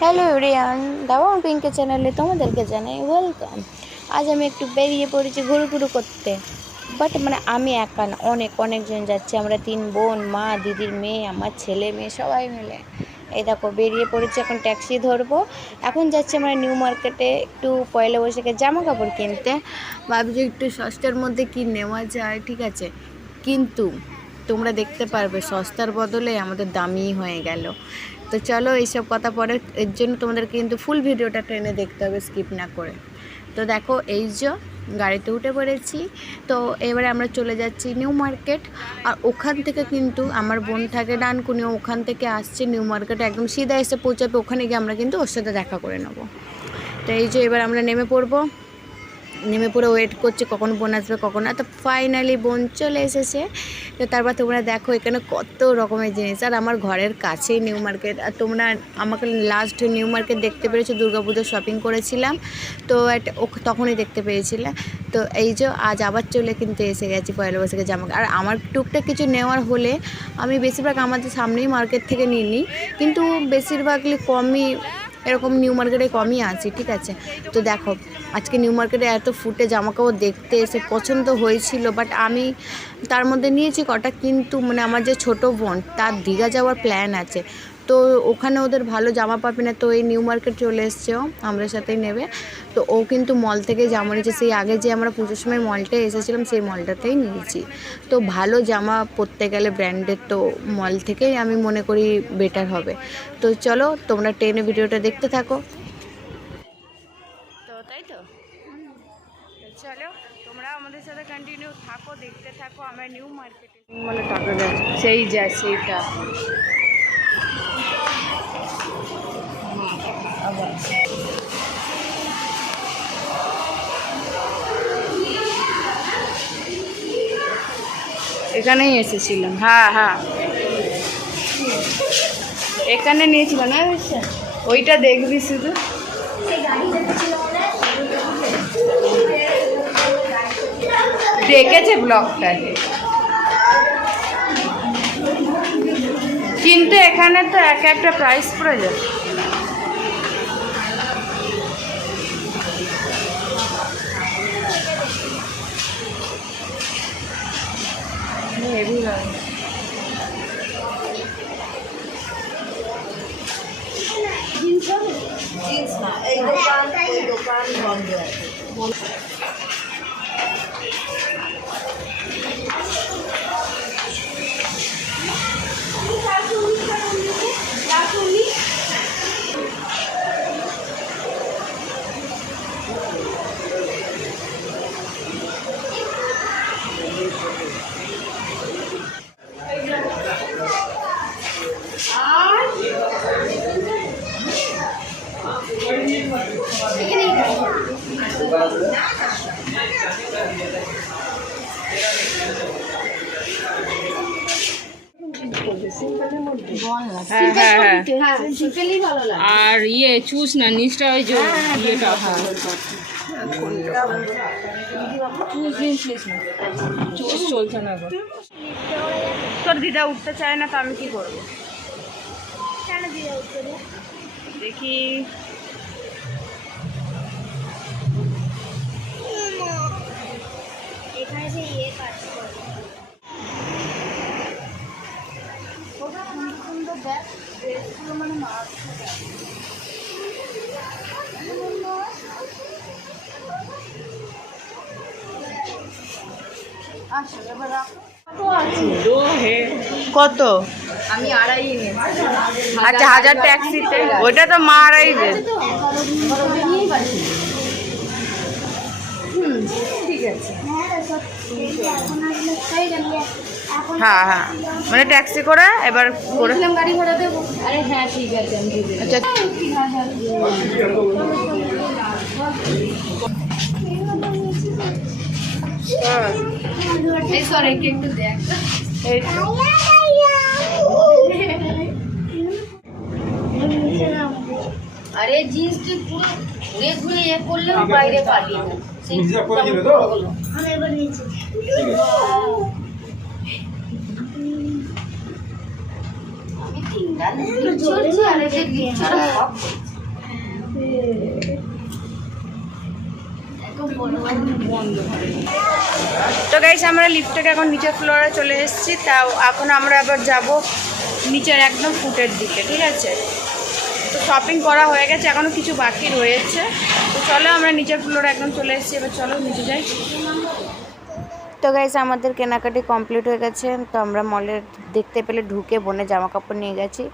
Hello everyone, দাওয়া পিঙ্কি চ্যানেলে তোমাদেরকে জানাই ওয়েলকাম। আজ আমি একটু বেরিয়ে পড়েছি ঘুরু করতে, বাট আমি একা না, অনেকজন যাচ্ছে। আমরা 3 বোন, মা, দিদির মেয়ে, আমার ছেলে মেয়ে সবাই মিলে এই দেখো বেরিয়ে পড়েছি। এখন ট্যাক্সি ধরবো। এখন যাচ্ছি আমরা নিউ মার্কেটে একটু পয়লা বৈশাখে জামা কাপড় কিনতে। ভাবছি একটু সস্তার মধ্যে কি নেওয়া যায়, ঠিক আছে, কিন্তু তোমরা দেখতে পারবে সস্তার বদলে আমাদের দামি হয়ে গেল। তো চলো এইসব কথা পরে, এর জন্য তোমাদের কিন্তু ফুল ভিডিওটা ট্রেনে দেখতে হবে, স্কিপ না করে। তো দেখো এই যে গাড়িতে উঠে পড়েছি। তো এবারে আমরা চলে যাচ্ছি নিউ মার্কেট। আর ওখান থেকে কিন্তু আমার বোন থাকে ডানকুনি, ওখান থেকে আসছে নিউ মার্কেটে, একদম সিধা এসে পৌঁছাবে। ওখানে গিয়ে আমরা কিন্তু ওর সাথে দেখা করে নেবো। তো এই যে এবার আমরা নেমে পড়বো। নেমে পড়ে ওয়েট করছে কখন বোন আসবে কখন না। তো ফাইনালি বোন চলে এসেছে। তো তারপর তোমরা দেখো এখানে কত রকমের জিনিস, আর আমার ঘরের কাছেই নিউ মার্কেট। আর তোমরা আমাকে লাস্ট নিউ মার্কেট দেখতে পেরেছো, দুর্গাপুজোর শপিং করেছিলাম, তো তখনই দেখতে পেয়েছিলে। তো এই যে আজ আবার চলে কিন্তু এসে গেছি পয়লা বৈশাখে জামা। আর আমার টুকটাক কিছু নেওয়ার হলে আমি বেশিরভাগ আমাদের সামনেই মার্কেট থেকে নিয়ে নিই, কিন্তু বেশিরভাগই কমই এরকম নিউ মার্কেটে কমই আছি, ঠিক আছে। তো দেখো আজকে নিউ মার্কেটে এত ফুটে জামাকাপড় দেখতে এসে পছন্দ হয়েছিল, বাট আমি তার মধ্যে নিয়েছি কটা, কিন্তু আমার যে ছোটো বোন তার দীঘা যাওয়ার প্ল্যান আছে, তো ওখানে ওদের ভালো জামা পাবে না। তো এই নিউ মার্কেট চলে এসছেও আমরা সাথেই নেবে। তো ও কিন্তু মল থেকে জামা নিয়েছে, সেই আগে যে আমরা পুজোর সময় মলটায় এসেছিলাম সেই মলটাতেই নিয়েছি। তো ভালো জামা পরতে গেলে ব্র্যান্ডের, তো মল থেকেই আমি মনে করি বেটার হবে। তো চলো তোমরা ট্রেনে ভিডিওটা দেখতে থাকো। তো তাই তো চলো তোমরা আমাদের সাথে কন্টিনিউ থাকো, দেখতে থাকো। আমরা নিউ মার্কেটে টাকা যাচ্ছে, সেই যায় সেইটা আবার এখানেই এসেছিলাম। হ্যাঁ এখানে নিয়েছিলাম না, ওইটা দেখবি শুধু। দেখেছে ব্লগটাকে, কিন্তু এখানে তো একটা প্রাইস পড়ে যায়। হেভি লাগে। জিন্স না, এই দোকান বন্ধ আছে। আর ইয়ে চুজ না নিচটা, ওই যে ইয়েটা চুজ চলছে না। তোর দিদা উঠতে চায় না, তো আমি কি করবো? দেখি এখানে যে ইয়ে কাজ করে সুন্দর ব্যাগ ড্রেসগুলো, কত? আমি 2.5 নিয়েছি। আচ্ছা 1000 ট্যাক্সিতে, ওইটা তো মা 2.5 ঠিক আছে। হ্যাঁ ট্যাক্সি করে এবার গাড়ি ভাড়া দেবো। আরে হ্যাঁ ঠিক আছে, আচ্ছা একটু দেখ। আরে জিন্স তুই পুরো ঘুরে ঘুরে ইয়ে করলেও বাইরে পাবি না। তো গাইস আমরা লিফট থেকে এখন নিচের ফ্লোরে চলে এসেছি, তাও এখন আমরা আবার যাব নিচের একদম ফুটের দিকে, ঠিক আছে। তো শপিং করা হয়ে গেছে, এখনও কিছু বাকি রয়েছে। তো চলো আমরা নিচের ফ্লোরে একদম চলে এসেছি, এবার চলো নিচে যাই। তো গাইস আমাদের কেনাকাটি কমপ্লিট হয়ে গেছে। তো আমরা মলের দেখতে পেলে ঢুকে বোনের জামা কাপড় নিয়ে গেছি,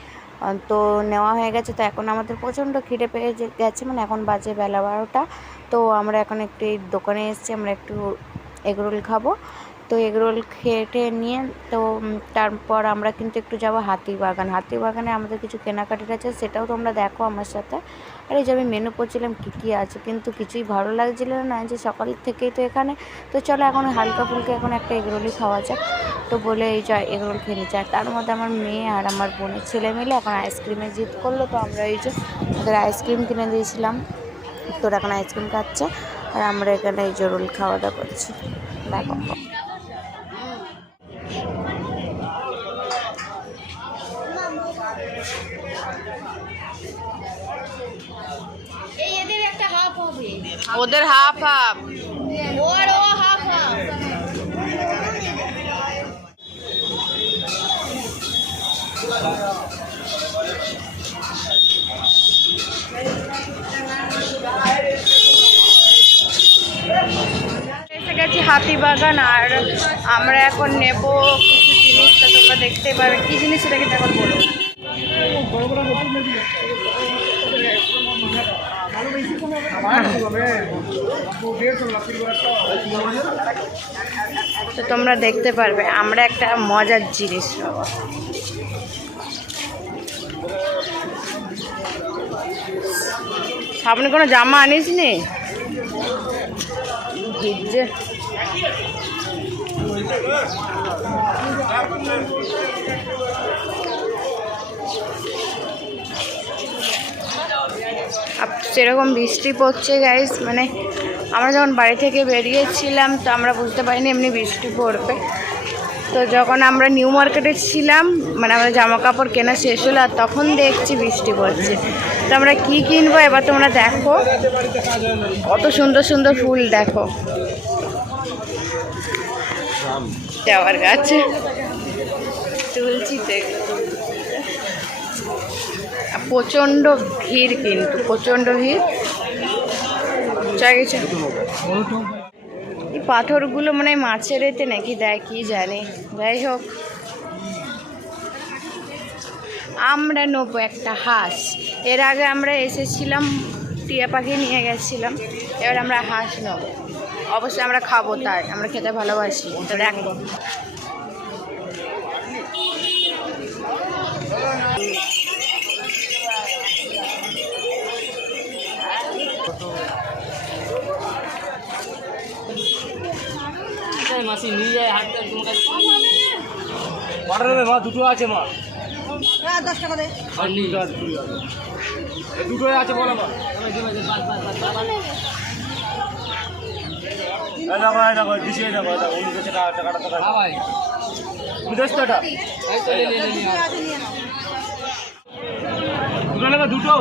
তো নেওয়া হয়ে গেছে। তো এখন আমাদের প্রচণ্ড খিদে পেয়ে গেছে, মানে এখন বাজে বেলা 12টা। তো আমরা এখন একটু এই দোকানে এসেছি, আমরা একটু এগরোল খাবো। তো এগরোল খেয়ে নিয়ে তো তারপর আমরা কিন্তু একটু যাবো হাতিবাগানে আমাদের কিছু কেনাকাটির আছে, সেটাও তোমরা দেখো আমার সাথে। আর এই যে আমি মেনু পড়ছিলাম কী আছে, কিন্তু কিছুই ভালো লাগছিল না, যে সকাল থেকেই তো এখানে। তো চলো এখন হালকা ফুলকা এখন একটা এগরোলই খাওয়া যাক। তো বলে এই যে এগরোল খেয়ে নিচ্ছে, আর তার মধ্যে আমার মেয়ে আর আমার বোনের ছেলে মিলে এখন আইসক্রিমে জিদ করলো। তো আমরা এই যে ওদের আইসক্রিম কিনে দিয়েছিলাম, তোরা এখন আইসক্রিম খাচ্ছে, আর আমরা এখানে এই যে রোল খাওয়া দাওয়া করছি। দেখো ওদের হাফ হাফ, ওর ও হাফ হাফ। এসে গেছি হাতিবাগান, আর আমরা এখন নেব কিছু জিনিস। তো তোমরা দেখতে পাবে কি জিনিস, সেটা কিন্তু এখন বলো। তো তোমরা দেখতে পারবে আমরা একটা মজার জিনিস নেবো। সামনে কোনো জামা আনিস নি ভিজে। সেরকম বৃষ্টি পড়ছে গাইস, মানে আমরা যখন বাড়ি থেকে বেরিয়েছিলাম তো আমরা বুঝতে পারিনি এমনি বৃষ্টি পড়বে। তো যখন আমরা নিউ মার্কেটে ছিলাম, মানে আমরা জামা কাপড় কেনা শেষ হলো, আর তখন দেখছি বৃষ্টি পড়ছে। তো আমরা কি কিনবো এবার তোমরা দেখো, কত সুন্দর সুন্দর ফুল দেখো। যাওয়ার গাছে তুলছিতে প্রচণ্ড ভিড়, কিন্তু প্রচণ্ড ভিড়। এই পাথরগুলো মানে মাছের এতে নাকি দেয় কি জানি, যাই হোক আমরা নেবো একটা হাঁস। এর আগে আমরা এসেছিলাম টিয়া পাখি নিয়ে গেছিলাম, এবার আমরা হাঁস নেবো। অবশ্যই আমরা খাবো, তাই আমরা খেতে ভালোবাসি। তো দেখো মাসি নিয়ে যায় হাটটা, তোমার কাছে মা দুটো আছে, মা 10 টাকা দে, দুটোই আছে বলো মা। দেখো দিশে দেখো টাকাটা তো ভাই 10 টাকা দুটো নেবে, দুটো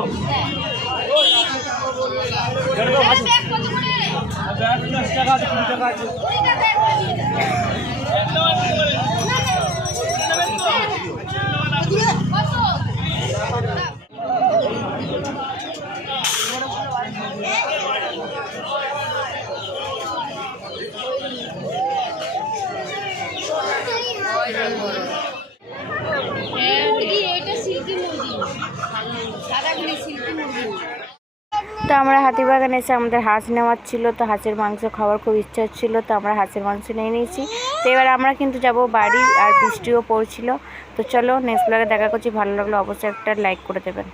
টাকা আছে, 20 টাকা আছে। তো আমরা হাতিবাগানে এসে আমাদের হাঁস নেওয়ার ছিল, তো হাঁসের মাংস খাওয়ার খুব ইচ্ছা ছিল, তো আমরা হাঁসের মাংস নিয়ে নিয়েছি। তো এবার আমরা কিন্তু যাব বাড়ি, আর বৃষ্টিও পড়ছিল। তো চলো নেক্সট ব্লগে দেখা করছি, ভালো লাগলো অবশ্যই একটা লাইক করে দেবেন।